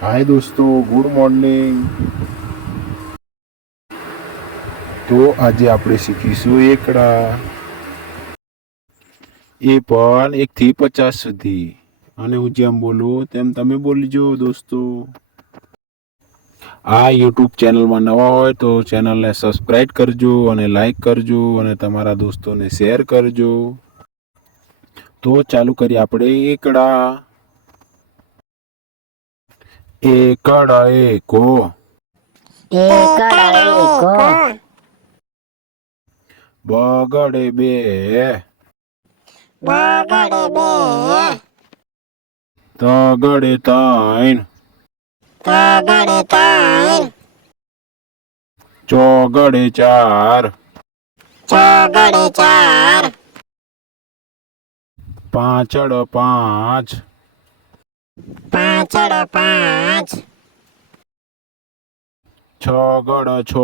હાય દોસ્તો, good morning. તો આજે આપણે શીખીશું એકડા. એ પણ એક થી પચાસ સુધી. અને હું જેમ બોલું તેમ તમે બોલજો દોસ્તો. આ યુટ્યુબ ચેનલમાં નવા હોય તો ચેનલને સબસ્ક્રાઈબ કરજો અને લાઈક કરજો અને તમારા દોસ્તોને શેર કરજો. તો ચાલુ કરીએ આપણે એકડા. એકડા એકો એકડા એકો બગડે બે બગડે બે તગડે ત્રણ તગડે ત્રણ ચોગડે ચાર ચોગડે ચાર પાંચડ પાંચ પાંચડ પાંચ. છગડ છ.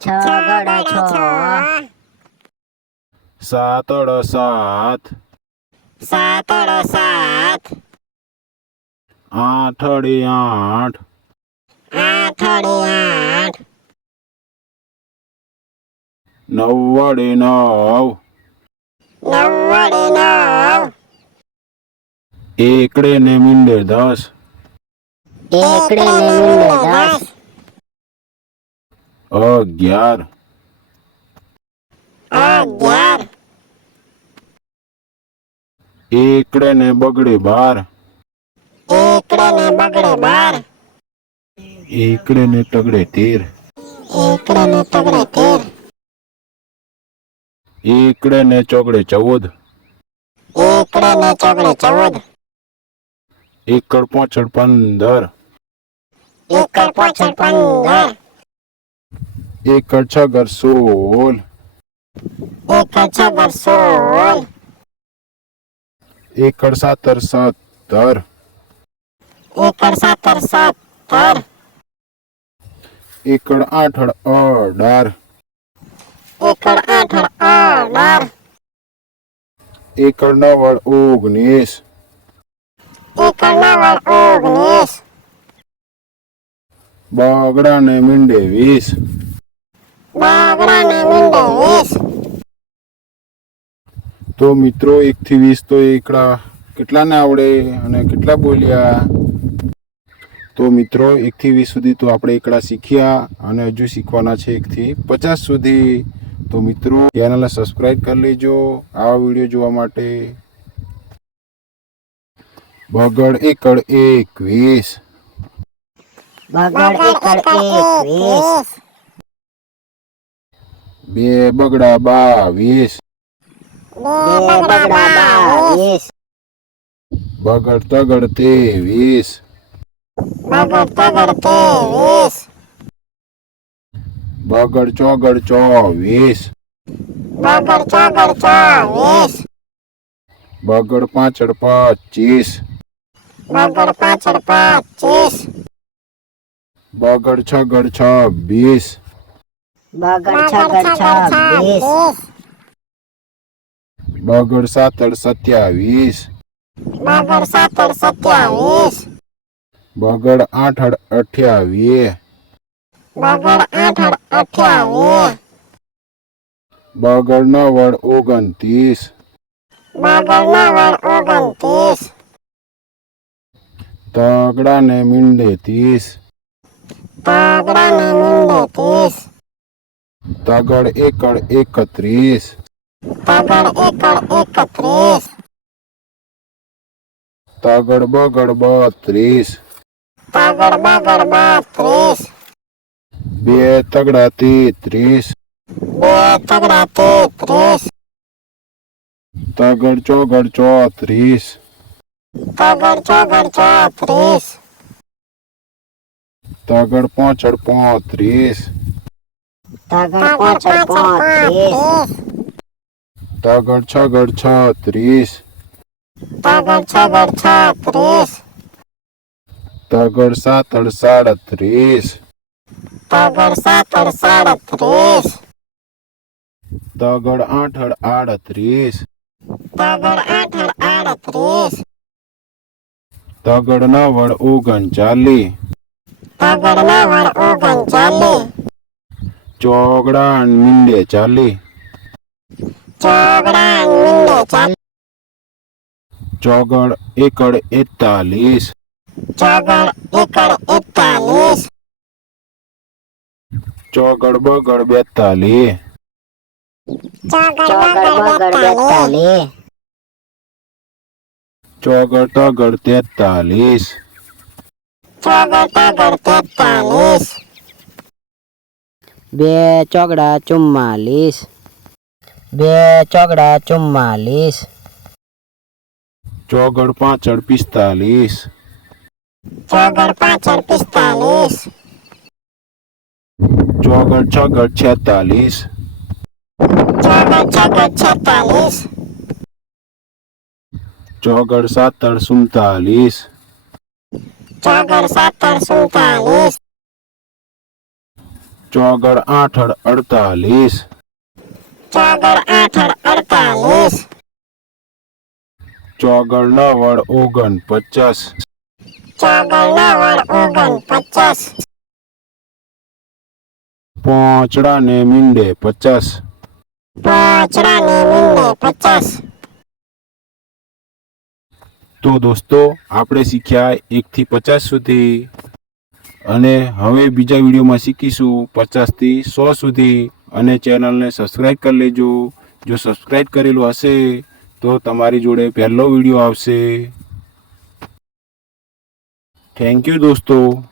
છગડ છ. સાતડ સાત. સાતડ સાત. આઠડે આઠ. આઠડે આઠ. નવ્વડે નવ. નવ્વડે નવ. એકડે ને મીંડે દસ. એકડે ને મીંડે દસ. અગિયાર. અગિયાર. એકડે ને બગડે બાર. એકડે ને બગડે બાર. એકડે ને તગડે તેર. એકડે ને તગડે તેર. એકડે ને ચોગડે ચૌદ. એકડે ને ચોગડે ચૌદ. એકડ પોચડ પંદર એકડ પોચડ પંદર એકડ છગર સોળ એકડ છગર સોળ એકડ સાતર સત્તર એકડ સાતર સત્તર એકડ આઠડ અઢાર. એકડ આઠડ અઢાર. એકડ નવડ ઓગણીસ. એકડ ઓગણીસ બગડા ને મીંડે વીસ. બાગડા ને મીંડે વીસ. તો મિત્રો એક થી વીસ તો એકડા કેટલાને આવડે અને કેટલા બોલ્યા? તો મિત્રો એક થી વીસ સુધી તો આપણે એકડા શીખ્યા અને હજુ શીખવાના છે એક થી પચાસ સુધી. તો મિત્રો ચેનલને સબસ્ક્રાઇબ કરી લેજો. આવા વીડિયો જોવા માટે બગડ એકડ એકવીસ. બગડ એકડ એકવીસ. બે બગડા બાવીસ. બે બગડા બાવીસ. બગડ તગડ તેવીસ બગડ તગડ ત્રેવીસ. બગડ ચોગડ ચોવીસ. બગડ ચોગડ ચોવીસ. બગડ પાંચડ પચીસ. બગડ પાછળ પચીસ. બગડ છગડ છવ્વીસ બગડ છગડ છવ્વીસ બગડ સાતડ સત્યાવીસ બગડ સાતડ સત્યાવીસ બગડ આઠડ અઠ્યાવીસ બગડ આઠડ અઠ્યાવીસ બગડ નવડ ઓગણત્રીસ. બગડ નવડ ઓગણત્રીસ. તગડા ને મીંડે ત્રીસ તગડા ને મીંડે તીસ. તગડ એકડ એકત્રીસ. તગડ એકડ એકત્રીસ. તગડ બગડ બત્રીસ. તગડ બગડ બત્રીસ. બે તગડા તેત્રીસ. બે તગડા તેત્રીસ. તગડ ચોગડ ચોત્રીસ. તગડ ચોગડ ચોત્રીસ તગડ પોચડ પોત્રીસ તગડ પાંત્રીસ તગડ છગડ છત્રીસ તગડ છગડ છત્રીસ તગડ સાતડ સાડત્રીસ તગડ સાતડ સાડત્રીસ તગડ આઠડ આડત્રીસ તગડ આઠડ આડત્રીસ તગડના વડ ઓગણ તગડના વડ ઓગણ ચોગડા મીંડે ચાલી. ચોગડા મીંડે ચાલી. ચોગડ એકડ એકતાલીસ. ચોગડ એકડ એકતાલીસ. ચોગડ બગડ બેતાલીસ. ચોગડ બગડ બેતાલીસ. ચોગડ તગડ તેતાલીસ ચોગડ તગડ તેતાલીસ બે ચોગડા ચુમ્માલીસ. બે ચોગડા ચુમ્માલીસ. ચોગડ પાછળ પિસ્તાલીસ. ચોગડ પાછળ પિસ્તાલીસ. ચોગડ છગડ છેતાલીસ. ચોગડ છગડ છેતાલીસ. ચોગડ સાતર સુમતાલીસ. ચોગડ સાતર સુમતાલીસ. ચોગડ આઠડ અડતાલીસ. ચોગડ આઠડ અડતાલીસ. ચોગડ નવડ ઓગણ પચાસ ચોગડ નવડ ઓગણ પચાસ પોચડા ને મીંડે પચાસ. પાંચડા ને મીંડે પચાસ. તો દોસ્તો, આપણે શીખ્યા એકથી પચાસ સુધી. અને હવે બીજા વિડીયોમાં શીખીશું પચાસથી સો સુધી. અને ચેનલને સબસ્ક્રાઈબ કરી લેજો. જો સબસ્ક્રાઈબ કરેલું હશે, તો તમારી જોડે પહેલો વીડિયો આવશે. થેન્ક યુ દોસ્તો.